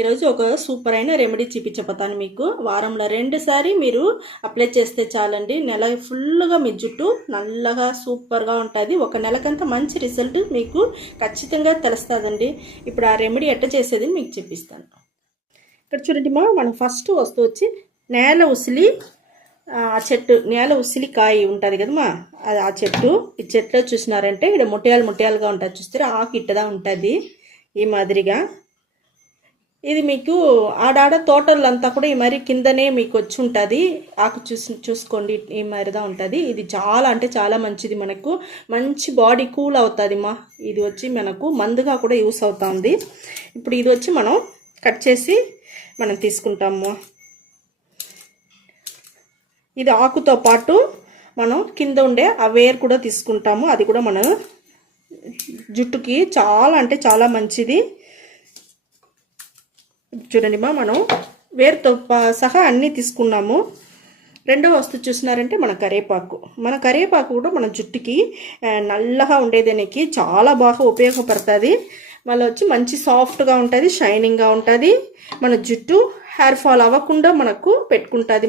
ఈరోజు ఒక సూపర్ అయిన రెమెడీ చూపించబోతాను మీకు. వారంలో 2 సారి మీరు అప్లై చేస్తే చాలండి, నెల ఫుల్గా మీ జుట్టు నల్లగా సూపర్గా ఉంటుంది. ఒక నెలకంతా మంచి రిజల్ట్ మీకు ఖచ్చితంగా తెలుస్తుందండి. ఇప్పుడు ఆ రెమెడీ ఎట్ట చేసేది మీకు చూపిస్తాను. ఇక్కడ చూడండి మనం ఫస్ట్ వస్తువు వచ్చి నేల ఉసిలి చెట్టు, నేల ఉసిలికాయ ఉంటుంది కదమ్మా, అది ఆ చెట్టు. ఈ చెట్టులో చూసినారంటే ఇక్కడ ముట్యాలుగా ఉంటుంది, చూస్తే ఆకు ఇట్టదా ఉంటుంది ఈ మాదిరిగా. ఇది మీకు ఆడాడ తోటలంతా కూడా ఈ మరి కిందనే మీకు వచ్చి ఉంటుంది. ఆకు చూసుకోండి ఈ మాదిరిగా ఉంటుంది. ఇది చాలా అంటే చాలా మంచిది, మనకు మంచి బాడీ కూల్ అవుతుంది ఇది వచ్చి మనకు మందుగా కూడా యూస్ అవుతుంది. ఇప్పుడు ఇది వచ్చి మనం కట్ చేసి మనం తీసుకుంటాము. ఇది ఆకుతో పాటు మనం కింద ఉండే ఆ వేరు కూడా తీసుకుంటాము. అది కూడా మన జుట్టుకి చాలా అంటే చాలా మంచిది. చూడండి మనం వేరుతో సహా అన్నీ తీసుకున్నాము. రెండవ వస్తువు చూసినారంటే మన కరివేపాకు కూడా మన జుట్టుకి నల్లగా ఉండేదానికి చాలా బాగా ఉపయోగపడుతుంది. మళ్ళీ వచ్చి మంచి సాఫ్ట్గా ఉంటుంది, షైనింగ్గా ఉంటుంది. మన జుట్టు హెయిర్ ఫాల్ అవ్వకుండా మనకు పెట్టుకుంటుంది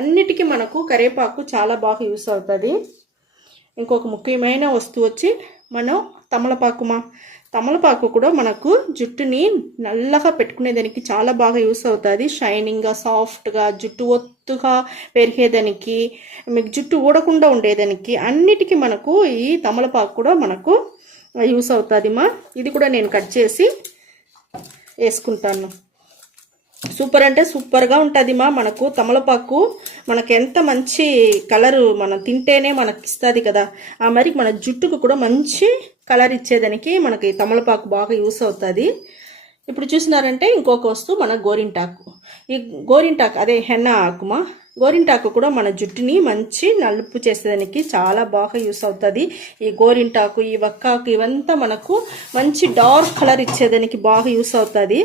అన్నిటికీ మనకు కరివేపాకు చాలా బాగా యూస్ అవుతుంది. ఇంకొక ముఖ్యమైన వస్తువు వచ్చి మనం తమలపాకు కూడా మనకు జుట్టుని నల్లగా పెట్టుకునేదానికి చాలా బాగా యూస్ అవుతుంది. షైనింగ్గా సాఫ్ట్గా జుట్టు ఒత్తుగా పెరిగేదానికి, మీకు జుట్టు ఊడకుండా ఉండేదానికి అన్నిటికీ మనకు ఈ తమలపాకు కూడా మనకు యూస్ అవుతుంది ఇది కూడా నేను కట్ చేసి వేసుకుంటాను. సూపర్ అంటే సూపర్గా ఉంటుంది మనకు తమలపాకు. మనకు ఎంత మంచి కలరు మనం తింటేనే మనకి ఇస్తుంది కదా, ఆ మరి మన జుట్టుకు కూడా మంచి కలర్ ఇచ్చేదానికి మనకి తమలపాకు బాగా యూస్ అవుతుంది. ఇప్పుడు చూసినారంటే ఇంకొక వస్తువు మన గోరింటాకు. ఈ గోరింటాకు అదే హెన్న ఆకుమా. గోరింటాకు కూడా మన జుట్టుని మంచి నలుపు చేసేదానికి చాలా బాగా యూస్ అవుతుంది. ఈ గోరింటాకు, ఈ వక్కాకు ఇవంతా మనకు మంచి డార్క్ కలర్ ఇచ్చేదానికి బాగా యూస్ అవుతుంది.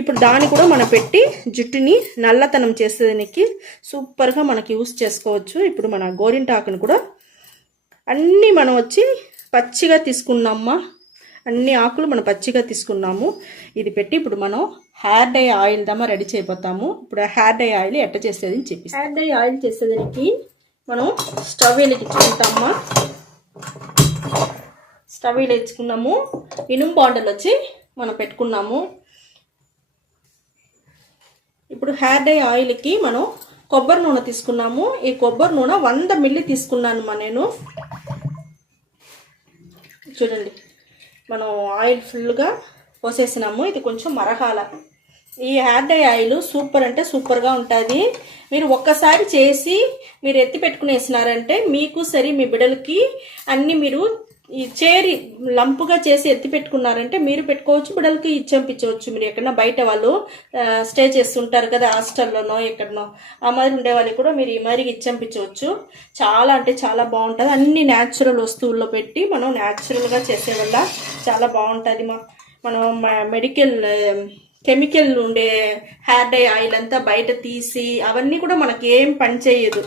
ఇప్పుడు దాన్ని కూడా మనం పెట్టి జుట్టుని నల్లతనం చేసేదానికి సూపర్గా మనకి యూస్ చేసుకోవచ్చు. ఇప్పుడు మన గోరింటాకుని కూడా అన్నీ మనం వచ్చి పచ్చిగా తీసుకున్నామా, అన్ని ఆకులు మనం పచ్చిగా తీసుకున్నాము. ఇది పెట్టి ఇప్పుడు మనం హెయిర్ డై ఆయిల్ రెడీ చేయబోతాము. ఇప్పుడు హెయిర్ డై ఆయిల్ ఎట్ట చేసేది చెప్పి, హెయిర్ డై ఆయిల్ చేసేదానికి మనం స్టవ్ వెలిగించుకుంటామా. స్టవ్ వెలిగించుకున్నాము. ఇనుము బాండలు వచ్చి మనం పెట్టుకున్నాము. ఇప్పుడు హెయిర్ డై ఆయిల్కి మనం కొబ్బరి నూనె తీసుకున్నాము. ఈ కొబ్బరి నూనె 100 మిల్లీ తీసుకున్నాను నేను. చూడండి మనం ఆయిల్ ఫుల్గా పోసేసినాము. ఇది కొంచెం మరగాల. ఈ హెయిర్ డై ఆయిల్ సూపర్ అంటే సూపర్గా ఉంటుంది. మీరు ఒక్కసారి చేసి మీరు ఎత్తి పెట్టుకునేసినారంటే మీకు సరి మీ బిడ్డలకి అన్నీ మీరు ఈ చేరి లంపుగా చేసి ఎత్తి పెట్టుకున్నారంటే మీరు పెట్టుకోవచ్చు, బిడ్డలకి ఇచ్చంపించవచ్చు. మీరు ఎక్కడన్నా బయట వాళ్ళు స్టే చేస్తుంటారు కదా, హాస్టల్లోనో ఎక్కడనో, ఆ మరి ఉండే వాళ్ళకి కూడా మీరు ఈ మరి ఇచ్చంపించవచ్చు. చాలా అంటే చాలా బాగుంటుంది. అన్ని న్యాచురల్ వస్తువుల్లో పెట్టి మనం న్యాచురల్గా చేసే వల్ల చాలా బాగుంటుంది. మనం మెడికల్ కెమికల్ ఉండే హెయిర్ డై ఆయిల్ అంతా బయట తీసి అవన్నీ కూడా మనకి ఏం పని చేయదు.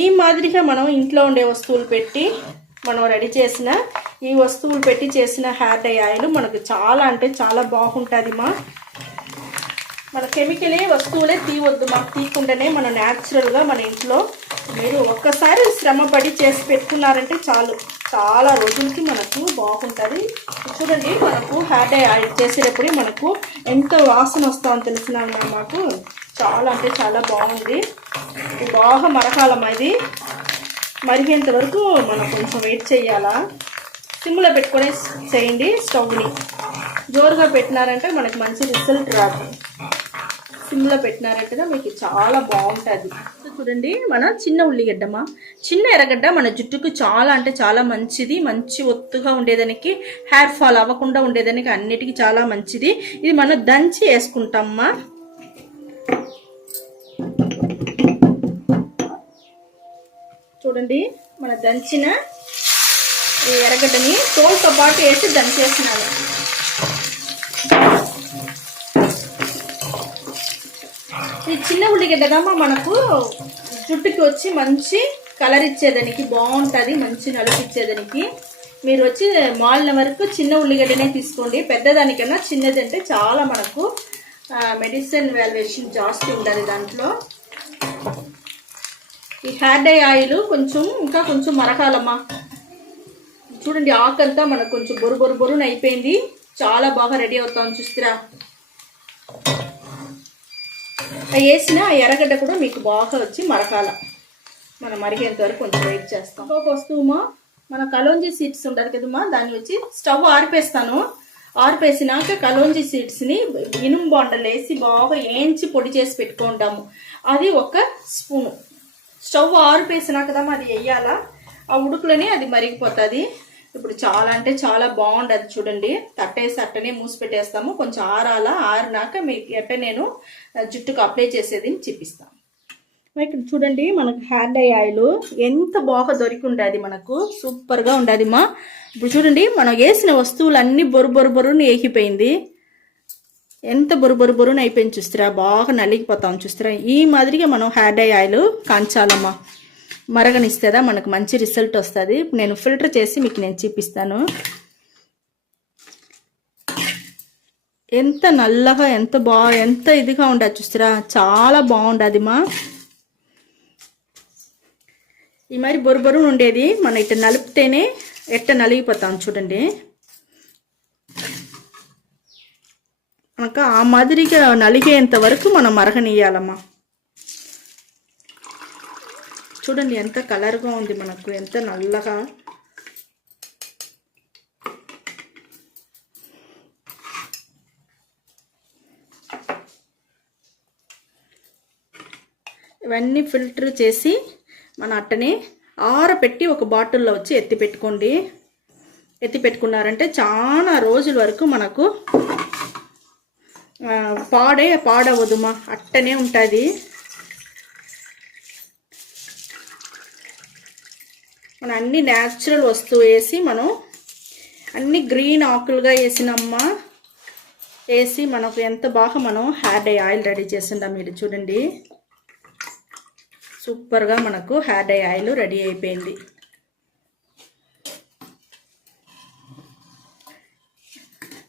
ఈ మాదిరిగా మనం ఇంట్లో ఉండే వస్తువులు పెట్టి మనం రెడీ చేసిన ఈ వస్తువులు పెట్టి చేసిన హెయిర్ డై ఆయిల్ మనకు చాలా అంటే చాలా బాగుంటుంది మన కెమికలే వస్తువులే తీయవద్దు తీయకుండానే మనం న్యాచురల్గా మన ఇంట్లో మీరు ఒక్కసారి శ్రమపడి చేసి పెట్టుకున్నారంటే చాలు, చాలా రోజులకి మనకు బాగుంటుంది. చూడండి మనకు హెయిర్ డై ఆయిల్ చేసేటప్పుడు మనకు ఎంతో వాసన వస్తుందని తెలిసిన మాకు చాలా అంటే చాలా బాగుంది. ఇది బాగా మరకాలం. ఇది మరిగేంత వరకు మనం కొంచెం వెయిట్ చేయాలా. సిమ్లో పెట్టుకొని చేయండి. స్టవ్ని జోరుగా పెట్టినారంటే మనకి మంచి రిజల్ట్ రాదు. సిమ్లో పెట్టినారంటే మీకు చాలా బాగుంటుంది. చూడండి మన చిన్న ఉల్లిగడ్డమా, చిన్న ఎర్రగడ్డ మన జుట్టుకు చాలా అంటే చాలా మంచిది. మంచి ఒత్తుగా ఉండేదానికి, హెయిర్ ఫాల్ అవ్వకుండా ఉండేదానికి అన్నిటికీ చాలా మంచిది. ఇది మనం దంచి వేసుకుంటామా. చూడండి మన దంచిన ఈ ఎర్రగడ్డని తోలుతో పాటు వేసి దంచేసినాను. ఈ చిన్న ఉల్లిగడ్డగా మనకు జుట్టుకి వచ్చి మంచి కలర్ ఇచ్చేదానికి బాగుంటుంది, మంచి నలుపు ఇచ్చేదానికి. మీరు వచ్చి మాలిన వరకు చిన్న ఉల్లిగడ్డనే తీసుకోండి. పెద్దదానికన్నా చిన్నది అంటే చాలా మనకు మెడిసిన్ వాల్యుయేషన్ జాస్తి ఉండాలి దాంట్లో. ఈ హెయిర్ డై ఆయిల్ ఇంకా కొంచెం మరకాలమ్మా. చూడండి ఆకంతా మనకు కొంచెం బొరున అయిపోయింది. చాలా బాగా రెడీ అవుతాం చూస్తారా. వేసిన ఎర్రగడ్డ కూడా మీకు బాగా వచ్చి మరకాల. మనం మరిగేంత వరకు కొంచెం వెయిట్ చేస్తాం. ఒక వస్తువుమా మన కలోంజీ సీడ్స్ ఉంటుంది కదమ్మా, దాన్ని వచ్చి స్టవ్ ఆరిపేస్తాను. ఆరిపేసినాక కలోంజీ సీడ్స్ని ఇనుము బాండలు వేసి బాగా ఏంచి పొడి చేసి పెట్టుకుంటాము. అది 1 స్పూను. స్టవ్ ఆరిపేసినాక కదా అది వేయాలా. ఆ ఉడుకులని అది మరిగిపోతుంది. ఇప్పుడు చాలా అంటే చాలా బాగుండదు. చూడండి తట్టేసి అట్టనే మూసి పెట్టేస్తాము. కొంచెం ఆరినాక మీకు నేను జుట్టుకు అప్లై చేసేది చూపిస్తాను. ఇక్కడ చూడండి మనకు హెయిర్ డై ఆయిల్ ఎంత బాగా దొరికి ఉండదు, మనకు సూపర్గా ఉండదు మా. ఇప్పుడు చూడండి మనం వేసిన వస్తువులన్నీ బొరుని ఏకిపోయింది. ఎంత బొరుని అయిపోయింది చూస్తారా. బాగా నలిగిపోతాం చూస్తారా. ఈ మాదిరిగా మనం హెయిర్ డై ఆయిల్ కాంచాలమ్మా. మరగనిస్తుందా మనకు మంచి రిజల్ట్ వస్తుంది. నేను ఫిల్టర్ చేసి మీకు నేను చూపిస్తాను. ఎంత నల్లగా ఎంత ఇదిగా ఉండదు చూస్తారా. చాలా బాగుండదు మా. ఈ మరి బొరును ఉండేది మనం ఇట్లా నలిపితేనే నలిగిపోతాం చూడండి. మనకు ఆ మాదిరిగా నలిగేంత వరకు మనం మరగనియాలమ్మా. చూడండి ఎంత కలర్గా ఉంది మనకు, ఎంత నల్లగా. ఇవన్నీ ఫిల్టర్ చేసి మన అట్టనే ఆరబెట్టి ఒక బాటిల్లో వచ్చి ఎత్తి పెట్టుకున్నారంటే చాలా రోజుల వరకు మనకు పాడవదుమా. అట్టనే ఉంటుంది. మనం అన్ని న్యాచురల్ వస్తువు వేసి మనం అన్ని గ్రీన్ ఆకులుగా వేసి మనకు ఎంత బాగా మనం హెయిర్ డై ఆయిల్ రెడీ చేసిందా. మీరు చూడండి సూపర్గా మనకు హెయిర్ డై ఆయిల్ రెడీ అయిపోయింది.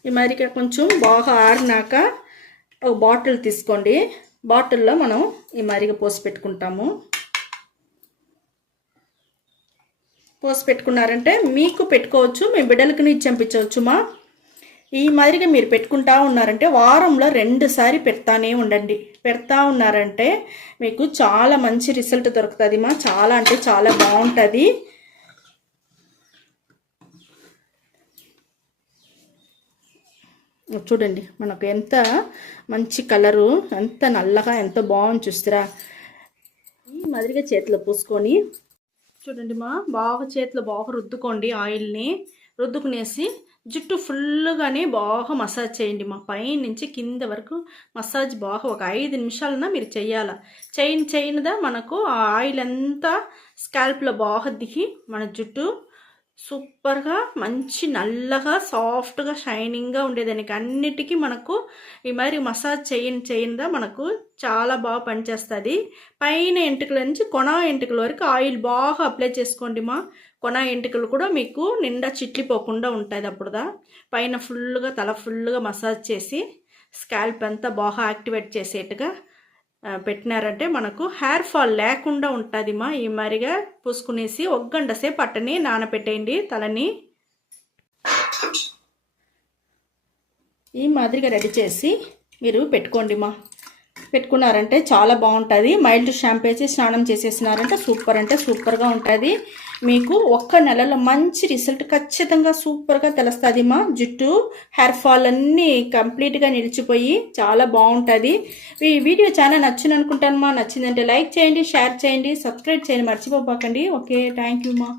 ఈ మరిగా కొంచెం బాగా ఆరినాక ఒక బాటిల్ తీసుకోండి. బాటిల్లో మనం ఈ మరిగా పోసి పెట్టుకుంటాము. పోసి పెట్టుకున్నారంటే మీకు పెట్టుకోవచ్చు, మీ బిడ్డలకి ఇచ్చి పంపించవచ్చుమా. ఈ మాదిరిగా మీరు పెట్టుకుంటా ఉన్నారంటే వారంలో 2 సారి పెడతానే ఉండండి. పెడతా ఉన్నారంటే మీకు చాలా మంచి రిజల్ట్ దొరుకుతుంది మా. చాలా అంటే చాలా బాగుంటుంది. చూడండి మనకు ఎంత మంచి కలరు, ఎంత నల్లగా ఎంత బాగుంది చూస్తారా. ఈ మాదిరిగా చేతిలో పూసుకొని చూడండి మా, బాగా చేతిలో బాగా రుద్దుకోండి. ఆయిల్ని రుద్దుకునేసి జుట్టు ఫుల్గానే బాగా మసాజ్ చేయండి మా. పై నుంచి కింద వరకు మసాజ్ బాగా ఒక 5 నిమిషాలన్నా మీరు చెయ్యాలా. చేయనిదా మనకు ఆ ఆయిల్ అంతా స్కాల్ప్లో బాగా దిగి మన జుట్టు సూపర్గా మంచి నల్లగా సాఫ్ట్గా షైనింగ్గా ఉండేదానికి అన్నిటికీ మనకు ఈ మరి మసాజ్ చేయనిదా మనకు చాలా బాగా పనిచేస్తుంది. పైన ఎంటుకల నుంచి కొన ఎంటుకల వరకు ఆయిల్ బాగా అప్లై చేసుకోండి మా. కొన ఎంటుకలు కూడా మీకు నిండా చిట్లిపోకుండా ఉంటుంది. అప్పుడుదా పైన ఫుల్గా తల ఫుల్గా మసాజ్ చేసి స్కాల్ప్ అంతా బాగా యాక్టివేట్ చేసేట్టుగా పెట్టినారంటే మనకు హెయిర్ ఫాల్ లేకుండా ఉంటుంది మా. ఈ మరిగా పూసుకునేసి 1 గంట సేపు అట్టని నానబెట్టేయండి తలని. ఈ మాదిరిగా రెడీ చేసి మీరు పెట్టుకోండి మా. పెట్టుకున్నారంటే చాలా బాగుంటుంది. మైల్డ్ షాంపూ వేసి స్నానం చేసేసినారంటే సూపర్గా ఉంటుంది. మీకు 1 నెలలో మంచి రిజల్ట్ ఖచ్చితంగా సూపర్గా తెలుస్తుంది మా. జుట్టు హెయిర్ ఫాల్ అన్నీ కంప్లీట్గా నిలిచిపోయి చాలా బాగుంటుంది. ఈ వీడియో చాలా నచ్చింది అనుకుంటాను మా. నచ్చిందంటే లైక్ చేయండి, షేర్ చేయండి, సబ్స్క్రైబ్ చేయండి మర్చిపోకండి. ఓకే, థ్యాంక్ యూ మా.